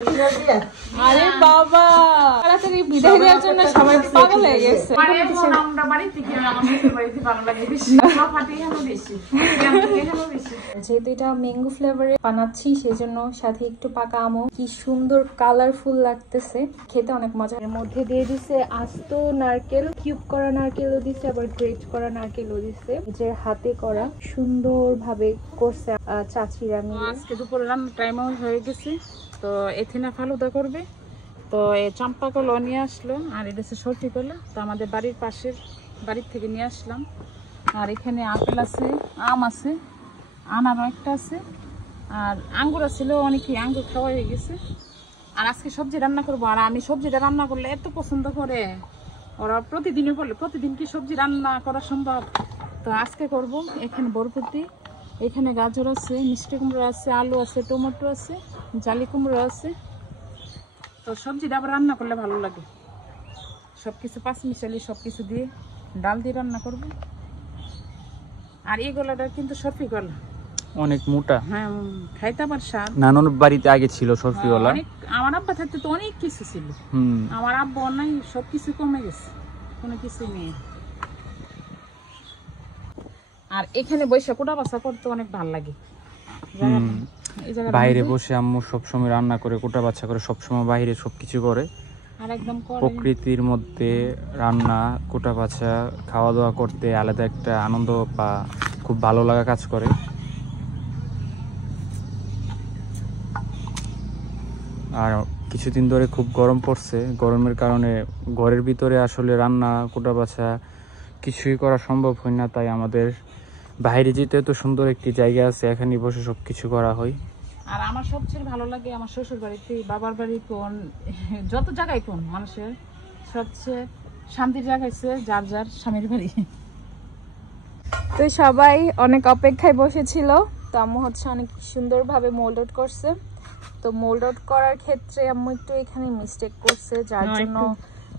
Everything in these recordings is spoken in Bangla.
আরে বাবা তাড়াতাড়ি বিদায় দেওয়ার জন্য সবাই পাগল হয়ে গেছে। যেহেতু এটা ম্যাঙ্গো ফ্লেভারে বানাচ্ছি সেজন্য সাথে একটু পাকা আমও, কি সুন্দর কালারফুল লাগতেছে, খেতে অনেক মজা। এর মধ্যে দিয়ে দিছে আস্ত নারকেল, কিউব করা নারকেলও দিছে, আবার গ্রেট করা নারকেলও দিছে, যে হাতে করা সুন্দর ভাবে করছে চাচিরা মিলে। আজকে দুপুরে রান্নার টাইম হয়ে গেছে, তো এথিনা ফালুদা করবে। তো এই চাম্পা কলা নিয়ে আসলো, আর এটা হচ্ছে সরফি কলা, তো আমাদের বাড়ির পাশের বাড়ির থেকে নিয়ে আসলাম। আর এখানে আপেল আছে, আম আছে, আনারও একটা আছে, আর আঙ্গুর ছিল, অনেকে আঙ্গুর খাওয়া হয়ে গেছে। আর আজকে সবজি রান্না করবো, আর আমি সবজিটা রান্না করলে এত পছন্দ করে ওরা, প্রতিদিনই বলে প্রতিদিন কি সবজি রান্না করা সম্ভব, তো আজকে করব। এখানে বরবটি, এখানে গাজর আছে, মিষ্টি কুমড়ো আছে, আলু আছে, টমেটো আছে, জালি কুমড়ো আছে। তো সবজিটা আবার রান্না করলে ভালো লাগে, সব কিছু পাঁচমিশালি সব কিছু দিয়ে ডাল দিয়ে রান্না করব। আর এই গলাটা কিন্তু সরফি গলা, অনেক মোটা। হ্যাঁ, খাইতে আবার স্বাদ। নানুর বাড়িতে আগে ছিল সরফি গলা। আমার আব্বা থাকতে তো অনেক কিছু ছিল, আমার আব্বা নাই, সব কিছু কমে গেছে, কোনো কিছু নেই। আর এখানে বসে কোটা বাসা করতে অনেক ভালো লাগে। বাইরে বসে আম্মু সবসময় রান্না করে, কোটা বাচ্চা করে, সবসময় বাইরে সবকিছু করে। আর একদম প্রকৃতির মধ্যে রান্না, কোটা বাচ্চা, খাওয়া দাওয়া করতে আলাদা একটা আনন্দ বা খুব ভালো লাগা কাজ করে। আর কিছুদিন ধরে খুব গরম পড়ছে, গরমের কারণে ঘরের ভিতরে আসলে রান্না, কোটা বাছা কিছুই করা সম্ভব হয় না। তাই আমাদের বাইরে যেতে তো সুন্দর একটি জায়গা আছে, এখানে বসে সব কিছু করা হয়। আর আমার সবচেয়ে ভালো লাগে আমার শ্বশুর বাড়িতে, বাবার বাড়ি কোন, যত জায়গায় কোন মানুষের সবচেয়ে শান্তির জায়গা হচ্ছে যার যার স্বামীর বাড়ি। তো সবাই অনেক অপেক্ষায় বসেছিল, তো আম্মু হচ্ছে অনেক সুন্দরভাবে মোল্ড আউট করছে। তো মোল্ড আউট করার ক্ষেত্রে আম্মু একটু এখানে মিস্টেক করছে, যার জন্য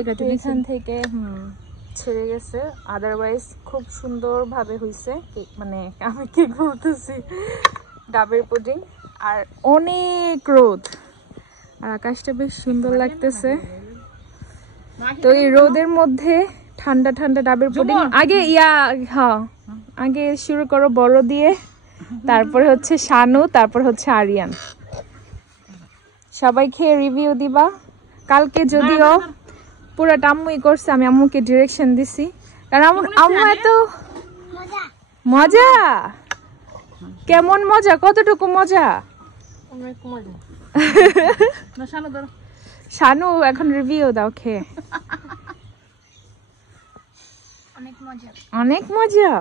একটু এখান থেকে ছেড়ে গেছে। আদারওয়াইজ খুব সুন্দরভাবে হয়েছে, মানে আমি কি বলতেছি, ডাবের পুডিং। আর অনেক রোদ, আর আকাশটা বেশ সুন্দর লাগতেছে। তো এই রোদের মধ্যে ঠান্ডা ঠান্ডা ডাবের পুডিং। আগে শুরু করো বড় দিয়ে, তারপরে হচ্ছে শানু, তারপর হচ্ছে আরিয়ান। সবাই খেয়ে রিভিউ দিবা। কালকে যদিও পুরোটা আম্মুই করছে, আমি আম্মুকে ডিরেকশন দিছি, কারণ আম্মু এত মজা। কেমন মজা, কতটুকু মজা? শানু এখন রিভিউ দাও খেয়ে। অনেক মজা।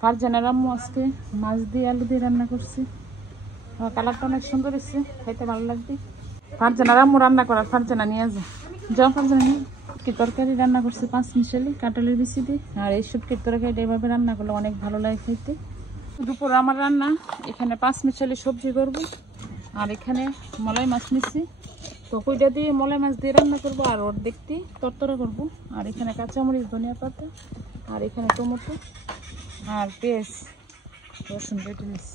ফারজানার আম্মু আজকে মাছ দিয়ে আলু দিয়ে রান্না করছে, কালারটা অনেক সুন্দর এসছে, খাইতে ভালো লাগবে। ফারজানার আম্মু রান্না করার, ফারজানা নিয়ে যাও ফারজানা নিয়ে। কি তরকারি রান্না করছে পাঁচমিশালি কাঁঠালের বিচি দিয়ে, আর এই শুটকির তরকারিটা এভাবে রান্না করলে অনেক ভালো লাগে খাইতে। দুপুর আমার রান্না, এখানে পাঁচমিশালি সবজি করব, আর এখানে মলাই মাছ নিচ্ছি, তো কইটা দিয়ে মলাই মাছ দিয়ে রান্না করবো, আর ওর দেখতে তরতরা করবো। আর এখানে কাঁচামরিচ, ধনিয়া পাতা, আর এখানে টমেটো আর পেঁয়াজ রসুন বেটে নিচ্ছি।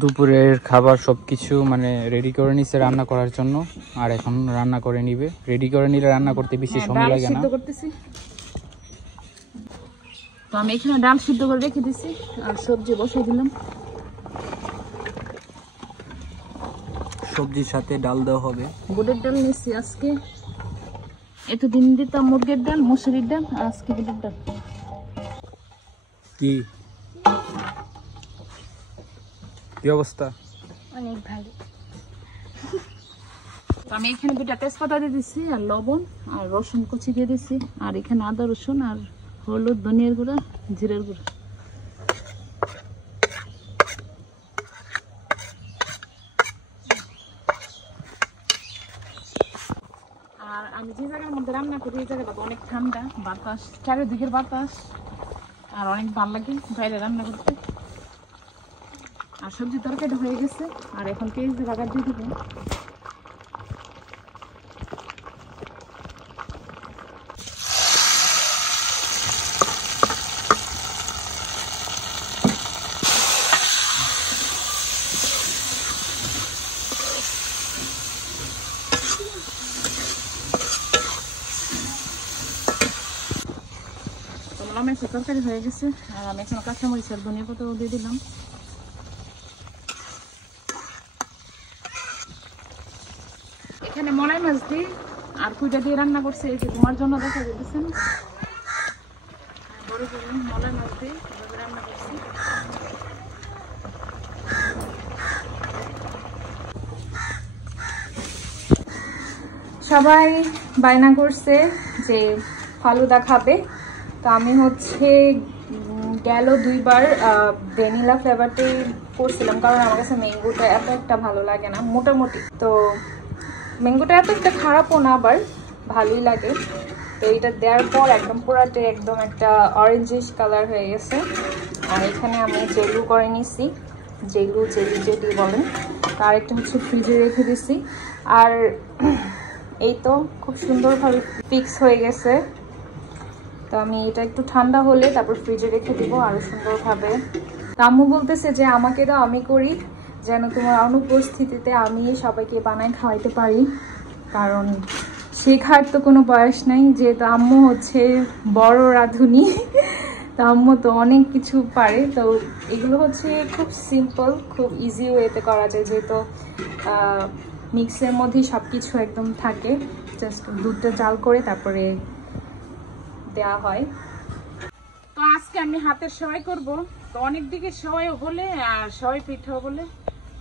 দুপুরের খাবার সবকিছু মানে রেডি করে নিচ্ছে রান্না করার জন্য, আর এখন রান্না করে নিবে। রেডি করে নিলে রান্না করতে বেশি সময় লাগে না। তো আমি এখানে ডাল সিদ্ধ করে রেখে দিছি, আর সবজি বসিয়ে দিলাম। সবজির সাথে ডাল দেওয়া হবে। বুটের ডাল নিচ্ছি আজকে, এতদিন দিতাম মুরগির ডাল, মসুরির ডাল, আর আজকে বুটের ডাল। কি অবস্থা? অনেক ভালো। আমি এখানে 2টা তেজপাতা দিয়ে দিচ্ছি, আর লবণ আর রসুন কুচি দিয়ে দিচ্ছি, আর এখানে আদা রসুন আর হলুদ, ধনিয়ার গুঁড়া, জিরের গুঁড়া। আর আমি যে জায়গার মধ্যে রান্না করি, এই জায়গাটা অনেক ঠান্ডা, বাতাস চারিদিকের বাতাস, আর অনেক ভালো লাগে বাইরে রান্না করতে। আর সবজি তরকারি হয়ে গেছে, আর এখন পেঁয়াজ দিয়ে বাগার দিয়ে দেবো। একটা তরকারি হয়ে গেছে, আর আমি এখন কাঁচামরিচ আর ধনিয়া পাতাও দিয়ে দিলাম। এখানে মলাই মাছ দিই আর কুইটা দিয়ে রান্না করছে, এই যে তোমার জন্য দেখা যাচ্ছেন বড় বড় মলাই মাছ দিয়ে এভাবে রান্না করছি। সবাই বায়না করছে যে ফালুদা খাবে, তো আমি হচ্ছে গেল 2 বার ভ্যানিলা ফ্লেভারটাই করছিলাম, কারণ আমার কাছে ম্যাঙ্গোটা এত একটা ভালো লাগে না মোটামুটি। তো ম্যাঙ্গোটা এত একটা খারাপও না, আবার ভালোই লাগে। তো এটা দেওয়ার পর একদম পুরাটে একদম একটা অরেঞ্জিশ কালার হয়ে গেছে। আর এখানে আমি জেলু করে নিছি, জেলি যেটি বলেন, তার একটা হচ্ছে ফ্রিজে রেখে দিছি। আর এই তো খুব সুন্দরভাবে ফিক্স হয়ে গেছে। তো আমি এটা একটু ঠান্ডা হলে তারপর ফ্রিজে রেখে দিব আরো সুন্দরভাবে। আম্মু বলতেছে যে আমাকে দাও, আমি করি, যেন তোমার অনুপস্থিতিতে আমি সবাইকে বানাই খাওয়াইতে পারি, কারণ শেখার তো কোনো বয়স নাই, যেহেতু আম্মু হচ্ছে বড় রাঁধুনি। তো আম্মু তো অনেক কিছু পারে। তো এগুলো হচ্ছে খুব সিম্পল, খুব ইজি ওয়েতে করা যায়, যেহেতু মিক্সের মধ্যেই সব কিছু একদম থাকে, জাস্ট দুধটা জাল করে তারপরে দেওয়া হয়। তো আজকে আমি হাতের সেমাই করব, তো অনেক দিকে সেমাই বলে আর সেমাই পিঠাও বলে,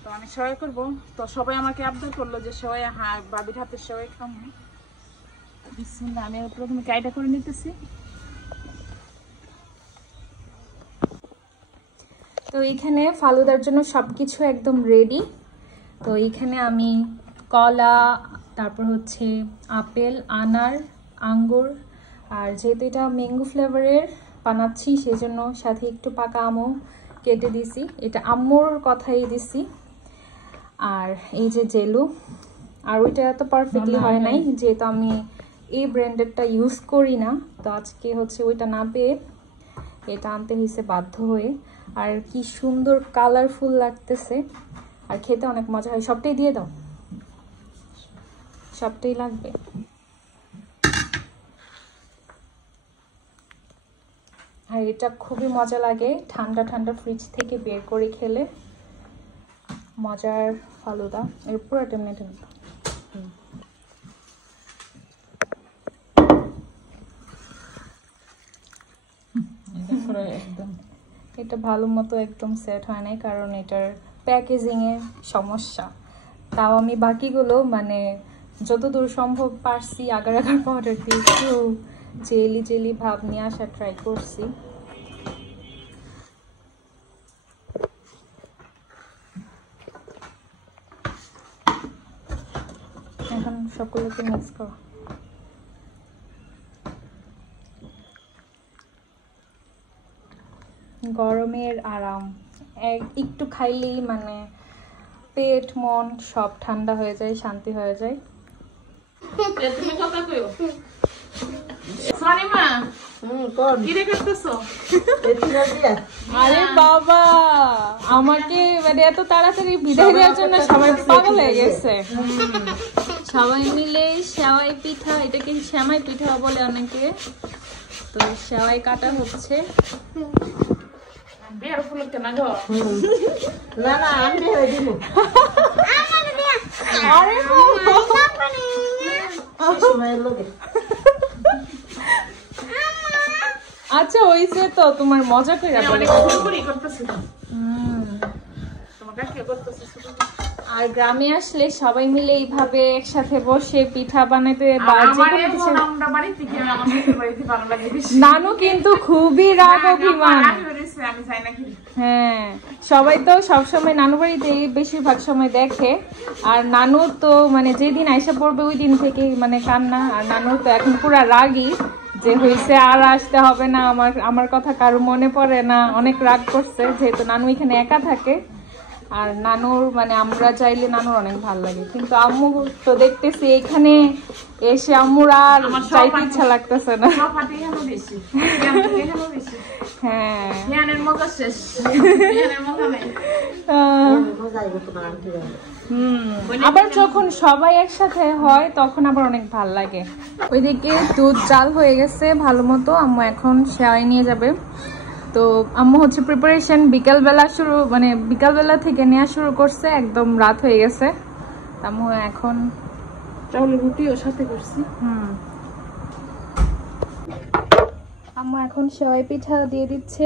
তো আমি সেমাই করব। তো সবাই আমাকে আবদার করলো যে সেমাই, বাবির হাতের সেমাই খাবো। বিসমিল্লাহ, আমি প্রথমে কাইটা করে নিতেছি। তো এখানে ফালুদার জন্য সবকিছু একদম রেডি। তো এখানে আমি কলা, তারপর হচ্ছে আপেল, আনার, আঙ্গুর, আর যেহেতু এটা ম্যাঙ্গো ফ্লেভারের বানাচ্ছি সেজন্য সাথে একটু পাকা আমও কেটে দিছি, এটা আম্মুর কথাই দিছি। আর এই যে জেলু, আর ওইটা এত পারফেক্টলি হয় নাই, যেহেতু আমি এই ব্র্যান্ডেরটা ইউজ করি না, তো আজকে হচ্ছে ওইটা না পেয়ে এটা আনতে হয়েছে বাধ্য হয়ে। আর কি সুন্দর কালারফুল লাগতেছে, আর খেতে অনেক মজা হয়। সবটাই দিয়ে দাও, সবটাই লাগবে। আর এটা খুবই মজা লাগে ঠান্ডা ঠান্ডা ফ্রিজ থেকে বের করে খেলে, মজার ফালুদা। এর পুরো টেমনেটে একদম এটা ভালো মতো একদম সেট হয় নাই, কারণ এটার প্যাকেজিংয়ে সমস্যা। তাও আমি বাকিগুলো মানে যতদূর সম্ভব পারছি আগার আগার পাউডার দিয়ে একটু জেলি ভাব নিয়ে আসার ট্রাই করছি। এখন সবগুলোকে মিক্স করো। গরমের আরাম, একটু খাইলেই মানে পেট মন সব ঠান্ডা হয়ে যায়, শান্তি হয়ে যায়। আরে বাবা, আমাকে মানে এত তাড়াতাড়ি বিদায় দেওয়ার জন্য সবাই পাগল হয়ে গেছে। সবাই মিলে সেমাই পিঠা, এটাকে সেমাই পিঠা বলে অনেকে, তো সেমাই কাটা হচ্ছে। আচ্ছা হইছে তো, তোমার মজা করে আর গ্রামে আসলে সবাই মিলে এইভাবে একসাথে বসে পিঠা বানাতে, নানু কিন্তু খুবই রাগ অভিমান। হ্যাঁ, সবাই তো সবসময় নানু বাড়িতে বেশিরভাগ সময় দেখে, আর নানু তো মানে যেদিন আইসা পড়বে ওই দিন থেকে মানে কান্না। আর নানু তো এখন পুরা রাগই, যে হয়েছে আর আসতে হবে না, আমার কথা কারো মনে পড়ে না, অনেক রাগ করছে, যেহেতু নানু এখানে একা থাকে। আর নানুর মানে আমরা চাইলে নানুর অনেক ভালো লাগে, কিন্তু আম্মু তো দেখতেছি এখানে এসে আম্মুর আর চাইতে ইচ্ছা লাগতেছে না। হ্যাঁ আবার যখন সবাই একসাথে হয় তখন আবার অনেক ভাল লাগে। ওইদিকে দুধ জাল হয়ে গেছে ভালো মতো, আম্মু এখন সেয়াই নিয়ে যাবে। তো আম্মু হচ্ছে প্রিপারেশন বিকালবেলা থেকে নেওয়া শুরু করছে, একদম রাত হয়ে গেছে। আম্মু এখন চাউলের রুটিও সাথে করছি। আম্মু এখন সেওয়াই পিঠা দিয়ে দিচ্ছে।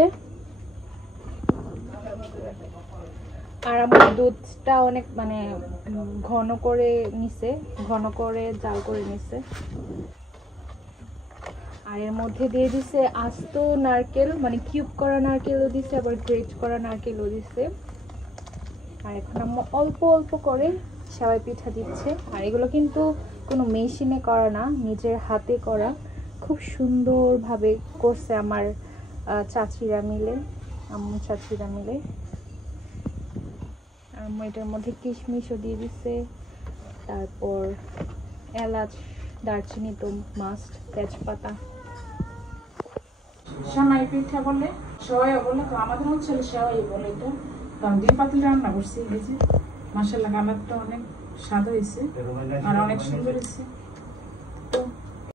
আর আমার দুধটা অনেক মানে ঘন করে নিছে, ঘন করে জাল করে নিছে। আর এর মধ্যে দিয়ে দিছে আস্ত নারকেল, মানে কিউব করা নারকেলও দিছে, আবার গ্রেট করা নারকেলও দিছে। আর এখন আম্মু অল্প অল্প করে সেওয়াই পিঠা দিচ্ছে। আর এগুলো কিন্তু কোনো মেশিনে করা না, নিজের হাতে করা। খুব সুন্দরভাবে করছে আমার চাচিরা মিলে, আম্মু চাচিরা মিলে। আম্মু এটার মধ্যে কিশমিশও দিয়ে দিচ্ছে, তারপর এলাচ, দারচিনি তো মাস্ট, তেজপাতা। সেমাই পিঠা বলে, সেওয়াই বলে, তো আমাদের হচ্ছে সেওয়াই বলে। এটা তো আমি 2 পাতিল রান্না করছি। এই যে মাশাআল্লাহ কালারটা অনেক স্বাদ হয়েছে আর অনেক সুন্দর হয়েছে।